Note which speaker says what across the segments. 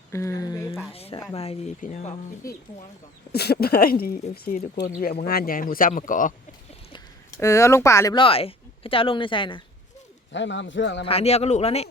Speaker 1: สบายดีพี่น้องสบายดีFCทุกคนเวียบงานใหญ่หมูซับมะกอกเอาลงป่าเรียบร้อยพระเจ้าลงในใจนะ
Speaker 2: ใช่มาเชื่องแล้ว
Speaker 1: หางเดียวก็ลูกแล้วนี่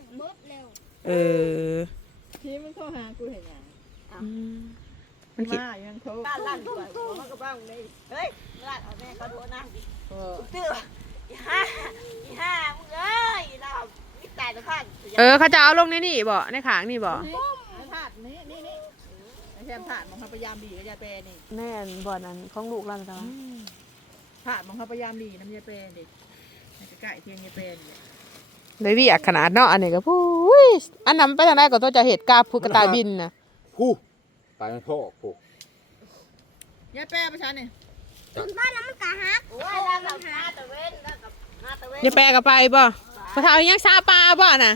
Speaker 3: ทีมันเข้าหากูเห็นยัง
Speaker 1: มันคิด
Speaker 3: ยังเขาบ้านลั่นด้วยมันก็บ้างเลยเฮ้ยลั่นเอาแม่เขาดูนะตื้ออีห้ามึงเอ้ยเรามิตายตะพัน
Speaker 1: เขาจะเอาลงในนี่บ่ในขางนี่บ่
Speaker 3: ถาดนี่ไอ้แซมถาดมองเขาพยายามดีกับยายเปนี่
Speaker 1: แม่บ่อนั้นของลูกแล้วจ้ะ
Speaker 3: ถาดมองเขาพยายามดีน้ำยายเปดิใกล้เทียงยายเปนี่
Speaker 1: เลยวิขนาดเนาะอันนี้ก็พู้ยอันนั้นไปทางไหนก็ต้องจะเหตุกาพูกระต่ายบินนะ
Speaker 2: ผู้ไปมันโทษผู้
Speaker 3: ยายเปประชันเนี่ย
Speaker 4: บ้านน้ำมันกะฮัก
Speaker 3: โอ้ยแล้วกับหน้าตะเว้นแล้วกับหน้าตะเว้น
Speaker 1: ยายแปก็ไปบ่พระเท้ายังซาปลาบ่น่ะ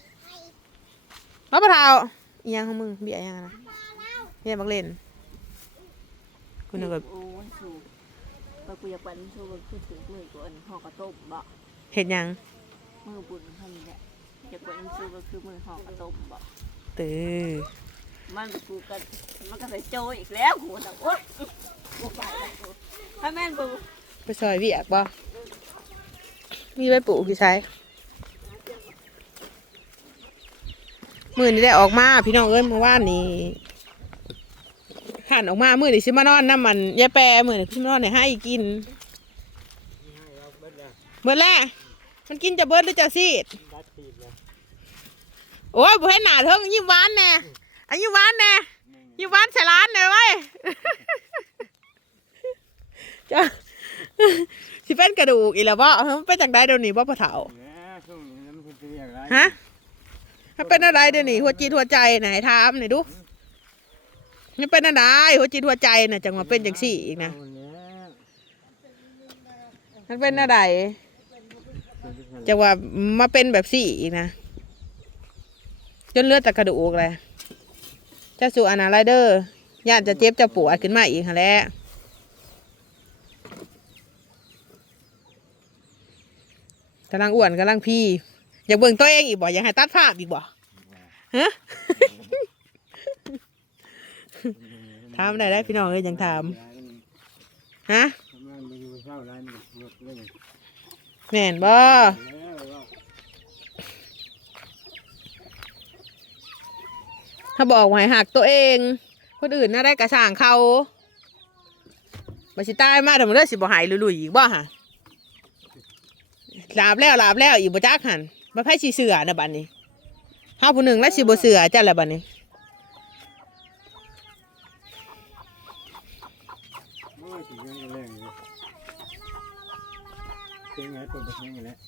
Speaker 1: แล้วพระเท้ายังของมึงเบี้ยยังนะเบี้ยบักเล่นคุณนึกว่า
Speaker 3: โอ้ยสูบไปกูอยากไปมันสูบคือถึงมือกูอันห่อกระต้มบ่
Speaker 1: เห็นยัง
Speaker 3: มือบุญทำนี่แหละอยากไปมันสูบก็คือมือห่อกระต้มบ่มันกูกันมันก็ใส่โจอีกแล้วกูนะโอ๊ยกูไปแล้วกูให้แม่นกู
Speaker 1: ไปซอยเบี้ยบ่มีไว้ปลูกกี่ใช้มื้อนี้ได้ออกมาพี่น้องเอ้ยเมื่อวานนี้หันออกมามื้อนี้สิมานอนน้ำมันยายแปรมื้อนี้สิมานอนให้กินเบิดแล้วมันกินจะเบิดหรือจะซีดโอ้ยบ่ให้หน้าเถิงยิ้มหวานแน่อันยิ้มหวานแน่ยิ้มหวานใส่ร้านแน่เว้ยจ้าสิเป็นกระดูกอีแล้วบ่มันเป็นจากใดเดี๋ยวนี้บ่พ่อเฒ่าฮะมันเป็นอะไรเดี๋ยวนี้หัวจิตหัวใจไหนถามหน่อยดูมันเป็นอะไรหัวจิตหัวใจน่ะจังว่าเป็นจังสี่อีกนะมันเป็นอะไรจังว่ามาเป็นแบบสี่อีกนะจนเลือดแต่กระดูกเลยจะสู่อนาไลเดอร์ญาติจะเจ็บจะปวดขึ้นมาอีกแล้วกำลังอ้วนกำลังพี่อยากเบิ่งตัวเองอีกบ่อยากให้ตัดภาพอีกบ่ฮะถามได้พี่น้องเอ้ยยังถามฮะแม่นบ่ถ้าบอกว่าให้หักตัวเองคนอื่นน่าได้กระช่างเขาบ่สิตายมาแต่มันเลือดสิบ่หายลุยๆอีกบ่ฮะลาบแล้วอีกบ่จักหันบ่ไผสิเสือนะบัดนี้เฮาผู้หนึ่งแล้วสิบ่เสือจังละบัดนี้
Speaker 2: เป็นไงตัวเป็นยังไงแล้ว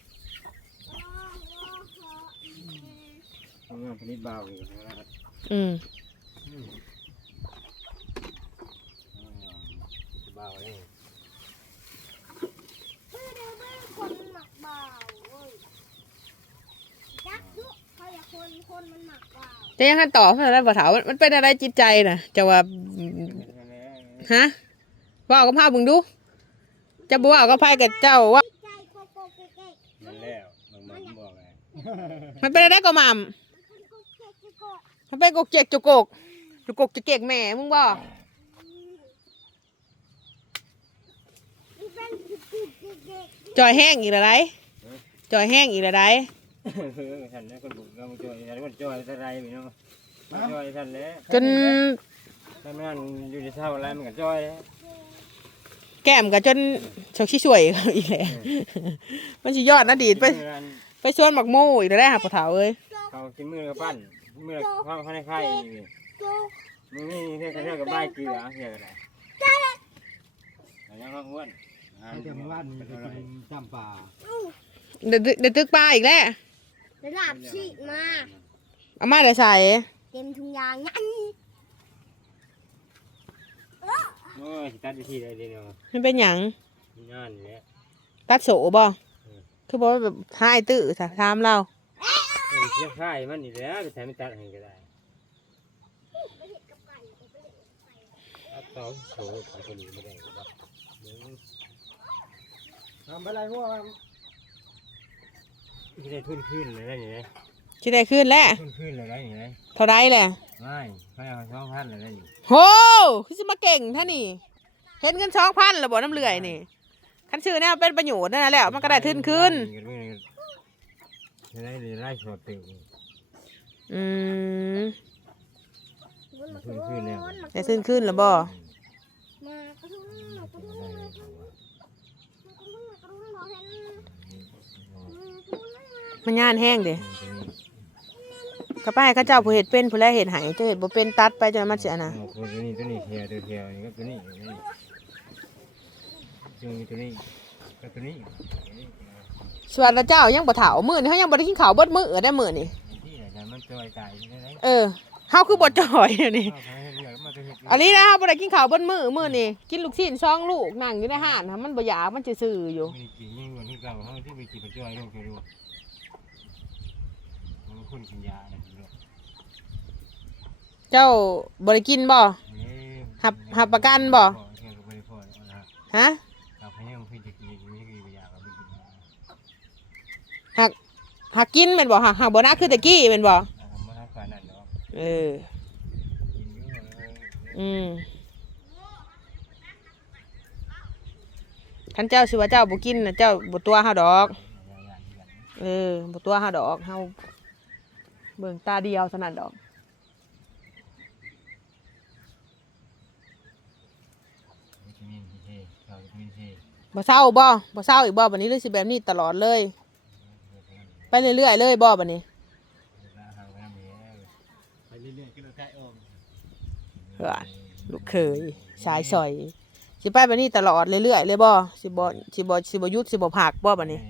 Speaker 2: ทำงานผลิตเบาอยู่นะครับเบาเลย
Speaker 4: คนหมักเบายักษ์ยุเขาอยากคนมันหมักเบา
Speaker 1: จะยังขั้นต่อเพราะอะไรบ่ถามมันเป็นอะไรจิตใจนะจะว่าฮะว่ากับพ่อมึงดูจะบอกว่ากับไพ่กับเจ้าว่า
Speaker 2: มันแล้วมันบอกไง
Speaker 1: มันเป็นอะไรก็มั่มมันเป็นกกเจ๊กจุกจะเก่งแม่มึงบอกจอยแห้งอีกอะไรจอยแห้งอีกอะไร
Speaker 2: ท่านแล้วคนบุกเราจอยแล้วคนจอยอะไรพี่น้องจอยท่านแล้ว
Speaker 1: จน
Speaker 2: ทำงานอยู่ในเท่าไรมันก็จอยแล้ว
Speaker 1: แก้มกับจนชกชี้ช่วยอีกแล้วมันสิยอดนะดีดไปชวนหมักโม่อีกแล้วค่ะปะเถาเอ้ย
Speaker 2: เขากินมือกับปั้นมือข้าวในไข่มือนี่เท่ากับใบเกลือเท่ากันแล้วก็อ้วนเดี๋ยวมันจำปลา
Speaker 1: เดี๋ยวตึกปลาอีกแล้ว
Speaker 4: ระดับชีมา
Speaker 1: เอามาเดี๋ยวใส่
Speaker 4: เต็มถุงยางงั้น
Speaker 2: โอ้ยตัดวิธีได้เลยเนาะ
Speaker 1: มันเป็นหยัง
Speaker 2: นั่นแหละ
Speaker 1: ตัดโสบ่คือบอกว่าแบบท้ายตื้อถามเรา
Speaker 2: เชี่ยวข่ายมันนี่แล้วแต่ไม่ตัดให้ก็ได้ตัดต่อโสดของคนอื่นไม่ได้ก็ได้ทำอะไรพวกที่ได้ทุนขึ้นเลยนะอย่างไร
Speaker 1: ที่ได้ขึ้นแล้ว
Speaker 2: ทุนขึ้นเลยนะอย่างไร
Speaker 1: เท่าไรแหละ
Speaker 2: ไม่ให้เอา2,000เลยได้อยู่
Speaker 1: โหคือสิมาเก่งท่านี่เห็นเงิน2,000แล้วบ่น้ำเลื่อยนี่คันชื่อเนี่ยเป็นประโยชน์นั่นแหละมันก็ได้ทุนคืน
Speaker 2: ได้ไล่สดตึง
Speaker 1: อืม
Speaker 4: มันมา
Speaker 2: ทุนขึ้นแล้ว
Speaker 1: ได้ทุนคืนแล้วบ่
Speaker 4: มากระทุ้งมากระทุ้งมากระทุ้งมากระทุ้งบอกเห็น
Speaker 1: มันย่านแห้งเด้ก็ไปให้เขาเจ้าผู้เฮ็ดเป็นผู้แลเฮ็ดให้เจ้าเฮ็ดบ่เป็นตัดไปจนมันสิอันน่ะ
Speaker 2: ตัวนี้เทียวนี่ก็ตัวนี้ตัวนี้ก็ตัวนี้
Speaker 1: ส่วนละเจ้ายังบ่เฒ่ามื้อนี้เฮายังบ่ได้กินข้าวเบิดมื้อได้มื้อนี้
Speaker 2: ที่ไหนมันจอยตายได้ไหม
Speaker 1: เออเฮาคือบ่จ่อยเดี๋ยวนี้อันนี้นะเฮาบ่ได้กินข้าวเบิดมื้อนี้กินลูกชิ้น2ลูกนั่งอยู่ในห้านมันบ่อยากมันซื่อๆอยู่
Speaker 2: ไม่กินยิ่งกว่าที่เก่าเขาที่ไปกินจอยลงไปดูมันคนกินยาอะไรกินหรอก
Speaker 1: เจ้าบ่ได้กินบ่หับประกันบ่ฮะ
Speaker 2: เราพยายามที่จะกินไม่กินยาเราไม่กิน
Speaker 1: หักกินแม่นบ่หักบ่น่าคือตะกี้แม่นบ่
Speaker 2: มาทำการนั่นเนาะ
Speaker 1: เออ
Speaker 2: กินเยอะเลย
Speaker 1: คันเจ้าสิว่าเจ้าบ่กินน่ะเจ้าบ่ตัวเฮาดอกเออบ่ตัวเฮาดอกเฮาเบิ่งตาเดียวเท่านั้นดอกบ่เศร้าอีกบ่บัดนี้หรือสิแบบนี้ตลอดเลยไปเรื่อยๆเลยบ่บัดนี้
Speaker 2: ไปเรื่อยๆก็เราใกล้ออก
Speaker 1: เฮ้ยลูกเขยสายซอยสิไปแบบนี้ตลอดเรื่อยๆเลยบ่สิบ่หยุดสิบ่พักบ่บัดนี้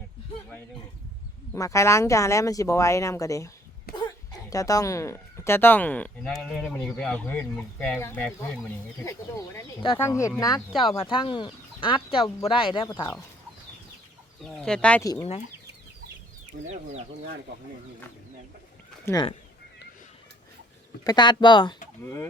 Speaker 1: มาใครล้างจานแล้วมันสิบ่ไหวนำก็เด้จะต้อง
Speaker 2: นั่งเรื่อยๆมันนี่ก็ไปเอาพื้นมันแบกพื้นมันนี่
Speaker 1: เจ้าทั้งเฮ็ดนักเจ้าผัดทั้งอัดเจ้าบ่ได้แล้วพ่อเฒ่าจะตายถิ่มนะ
Speaker 2: คนแล้วคนงานก่อนคนนี้
Speaker 1: น่ะไปตัดบ่
Speaker 2: มือ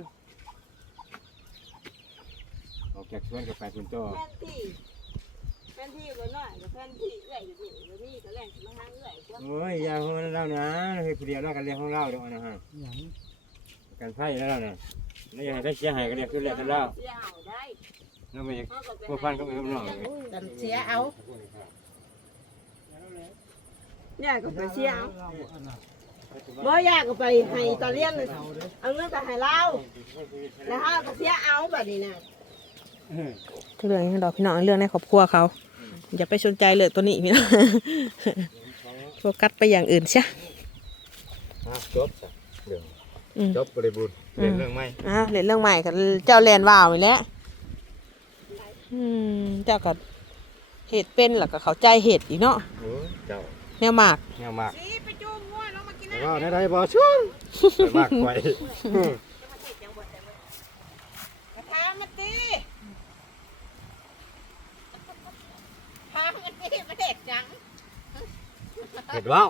Speaker 2: ออกจากสวนกับไปคุณโต
Speaker 3: แฟนที่บ่น้อยกับแฟนที่เอื้อยอยู่นี่บ่มีก็แล่นมาหาเอื้อยก็
Speaker 2: โอ้ยยาของเรานะเฮ้ยผู้เดียวเรากันเรียนของเราเดี๋ยวนะฮะการไพ่แล้วนะนี่ยังได้เสียหายกันเนี่ยคือแหลกกันแล้ว
Speaker 3: เสียเอาได้
Speaker 2: เราไปพวกพันก็ไปกำลัง
Speaker 3: กันเสียเอาเนี่ยก็ไปเสียเอาบ่อยากก็ไปให้ตาเลี้ยงเลยเอาเงินไปให้เราแล้วเฮาก็เสียเอาบัดนี้น่ะ
Speaker 1: เรื่องนี้ดอกพี่น้องเรื่องในครอบครัวเขาอย่าไปสนใจเลยตัวนี้พี่น้อง โฟกัสไปอย่างอื่นใช่
Speaker 2: จบจบบริบูรณ์เรียนเรื่องไหม
Speaker 1: เล่นเรื่องใหม่กับเจ้าแลนว่าวนี่แหละเจ้าก็เห็ดเป็นหลักก็เข้าใจเห็ดอีกเนาะ
Speaker 2: เจ้า
Speaker 1: แนวหมาก
Speaker 2: เงี้ยมาก
Speaker 3: สิไปจูงงัวลงมากิน
Speaker 2: ว่าได้บ่ช่วงมากไป
Speaker 3: กระทามาตีพามันตีมาเด็ดจัง
Speaker 2: เห็ดว้าว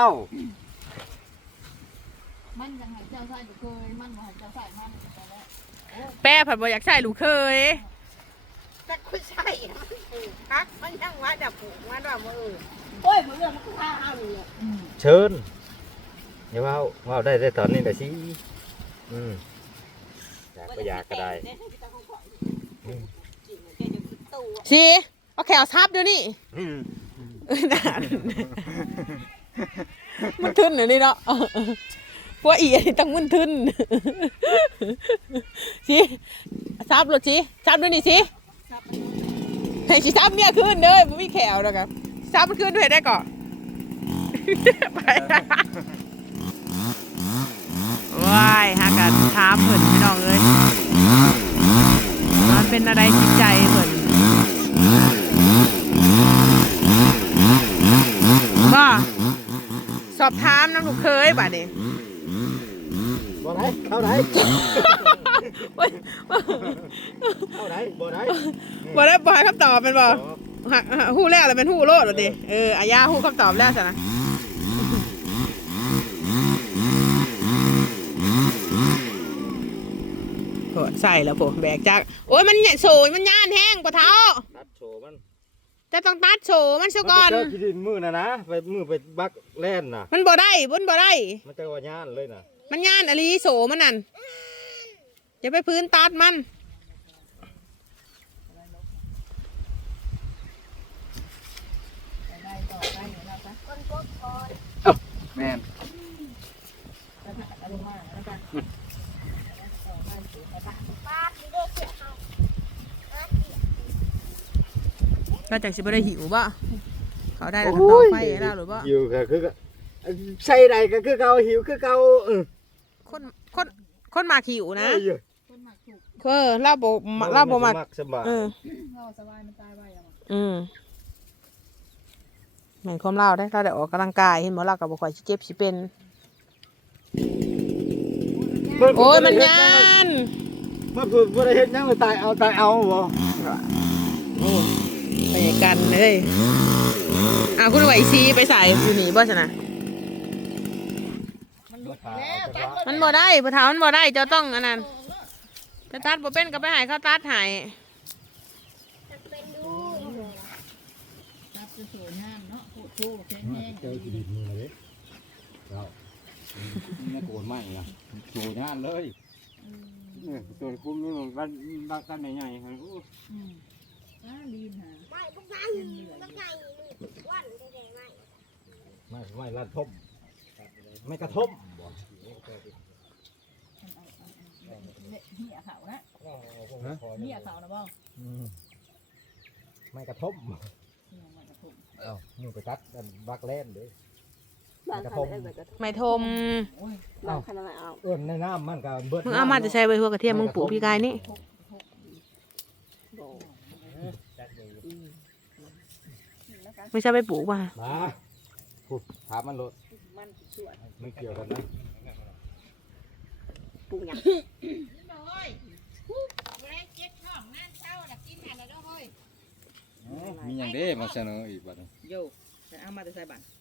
Speaker 5: มันยังให้เจ้าใส่เคยมันบ่ให้เจ้าใส่มันแต่ละ
Speaker 1: แป้ผัดบ่อยากใส่ลูกเคย
Speaker 3: แต่กูใช่มันปลูกพักมันยังว่าจะปลูกมันว่ามือโอ้ยมือมันก็ท่าเอาเลย
Speaker 2: เชิญอย่าว้าวได้ตอนนี้แต่สิอยากก็ได้
Speaker 1: สิเอาแขวซับเดี๋ยวนี้มันทึนเดี๋ยวนี้เนาะพวกอีอันนี้ต้องมึนทึนสิซับรถสิซับด้วยนี่สิให้สิซับเมียขึ้นเด้อบ่มีแขวแล้วกันซับมันขึ้นด้วยได้ก่อนไปว้ายหากันถามเพิ่นพี่น้องเอ้ยมันเป็นอะไรจิตใจเพิ่นบ่สอบถามน้ำลูกเคยบัดนี้
Speaker 2: บ่ได้เข้าไหนบ่ได้
Speaker 1: บ่ให้คำตอบเป็นบ่ฮู้แล้วแล้วเป็นฮู้โลดว่าติอาญาฮู้คำตอบแล้วซะนะโหใส่แล้วผมแบกจากโอ้ยมันโฉยมันย่านแห้งกว่าเท้า
Speaker 2: ตัดโชว์มัน
Speaker 1: จะต้องตัดโฉมันซะก่อน
Speaker 2: เจ้าที่ดินมือนะไปมือไปบักแล่นน่ะ
Speaker 1: มันบ่ได้บนบ่ได้
Speaker 2: มันจะว่าย่านเลยน่ะ
Speaker 1: มันย่านอลีโสมันนั่นจะไปพื้นตัดมัน
Speaker 5: ได้ต่อได้เดี๋ยวเราไป
Speaker 4: คนพบก่อน
Speaker 6: แม่น
Speaker 5: แล้วผักอารมณ์มาแล้วกัน
Speaker 4: ป้าพี่เด็กเสียเขา
Speaker 1: ก็จากสิบ่ได้หิวบ่เขาได้แล้วก็ต่อไฟให้เราหรือบ่
Speaker 2: อยู่ก็คือใส่ใดก็คือเก่าหิวคือเก่า
Speaker 1: คนมาหิวนะ
Speaker 5: คนหมักถูก
Speaker 1: เล่าบ่มา
Speaker 2: สบาย
Speaker 5: เราสบายมันตายไวแล้ว
Speaker 1: เหมือนความเล่าได้เราได้ออกกำลังกายเห็นบ่เราก็บ่ค่อยสิเจ็บสิเป็นโอ้ยมันยาน
Speaker 2: มาฝึกบ่ได้เฮ็ดหยังตายเอาบ่
Speaker 1: ไปกันเลยคุณไหวซีไปใส่อยู่นี่บ่ซะนะมันบ่ได้บ่เท้ามันบ่ได้เจ้าต้องอันนั้นจะตัดบ่เป็นก็ไปให้เขาตัดให้
Speaker 4: จะเป็นดู
Speaker 5: รับจะสวยงามเนาะโคตรโคตรแข็งแรง
Speaker 6: เจอกี่ดิบมือเลยเราไม่โกรธไม่นะโกรธงานเลย
Speaker 2: ส่วนคุ้มนี่มันบ้านใหญ่ๆครับ
Speaker 5: ลีนหา
Speaker 4: ไม่พวกนั้นพวกไงวันแดงๆไม่
Speaker 6: ไม่ลั่นทบไม่กระทบ
Speaker 5: เหี้ยเขานะเหี้ยเขานะบ้าง
Speaker 6: ไม่กระทบเอ้ามึงไปตัดกันบักแล่นเด้กระทบ
Speaker 1: ไม่ทม
Speaker 6: เอ้าเอื้อนในน้ำมันก็เบิด
Speaker 1: มึงเอามาจะใช้ไว้หัวกระเทียมมึงปลูกพี่กายนี่ไม่ใช่ไปปลูกป่ะ
Speaker 6: มาพูดถามมันรถไม่เกี่ยวกันนะ
Speaker 3: ปรุงหยัง
Speaker 6: มีอย่างเด้มาเสนออีกบัดนี้
Speaker 1: โยแต่เอามาจะใส่บัตร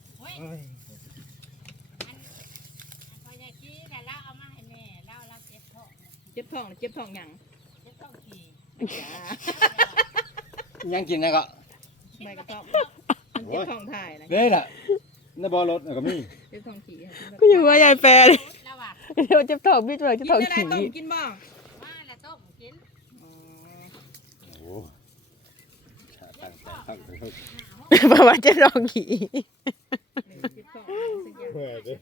Speaker 1: เจ็บท้องหยัง
Speaker 6: ยังกินนะก็
Speaker 1: ไม่กระต้องมันเจ็บท้องถ่ายนะ
Speaker 6: เด้ล่ะในบ่อรถก็มี
Speaker 1: เจ็บท้องขี่ก็อยู่ว่ายายแปรเลยเดี๋ยวเจ็บท้องพี่จะเจ็บท้องขี่กินบ้าง
Speaker 6: โอ้ตั้งใจ
Speaker 1: เพราะว่าเจ็บท้องขี่
Speaker 6: เพื่อดิ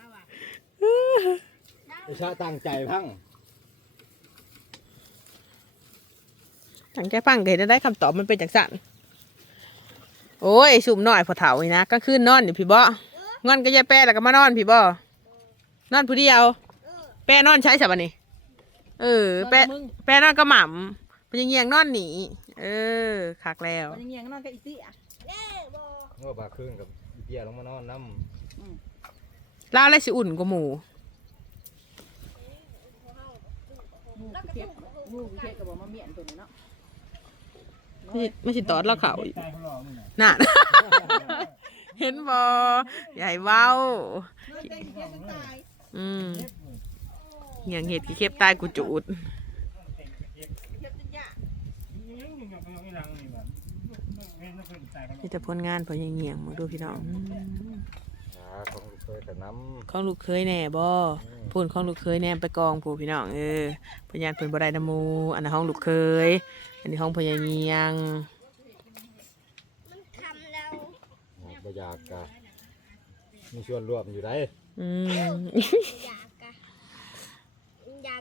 Speaker 6: ประชาตั้งใจพัง
Speaker 1: หลังแกฟังก็เห็นได้คำตอบมันเป็นจากสั่นโอ้ยสุ่มหน่อยพอเถานี่นะก็คืนนอนอยู่พี่บ่งอนก็ยายแปรแล้วก็มานอนพี่บ่นอนผู้เดียวแปรนอนใช้สับอันนี้แปรนอนก็หม่ำเป็นเงียงนอนหนีคักแล้ว
Speaker 5: มันเงี้ยงนอนกับอีซี่อ่ะ
Speaker 4: เด้บอ
Speaker 6: เมื่อบาคืนกับเบียร์ลงมานอนน้
Speaker 1: ลาวอะไรสิอุ่นกว่าหมู
Speaker 5: เก็บงูเก็บกับบอกมาเมียนตัวนี้เนาะ
Speaker 1: ไม่ใช่ตอดแล้วเขาอีกน่ะ เห็นบ่ใหญ่เว้าอย่างเห็ดขี้เข็บตายกูจูดนี่จะผลงานพอยังเงียงมาดูพี่น้อง
Speaker 6: ำของเคยแต่น้
Speaker 1: ของลูกเคยแน่บ่พูนของลูกเคยแน่ไปกองผู้พี่น้องพยานเพิ่นบ่ได้น้ำมูอันนั้นห้องลูกเคยอันนี้ห้องพญาเงียง
Speaker 4: มันทำเรา
Speaker 6: ำบอยากกะมีส่วนร่วมอยู่ได้
Speaker 1: อืม
Speaker 4: อยาก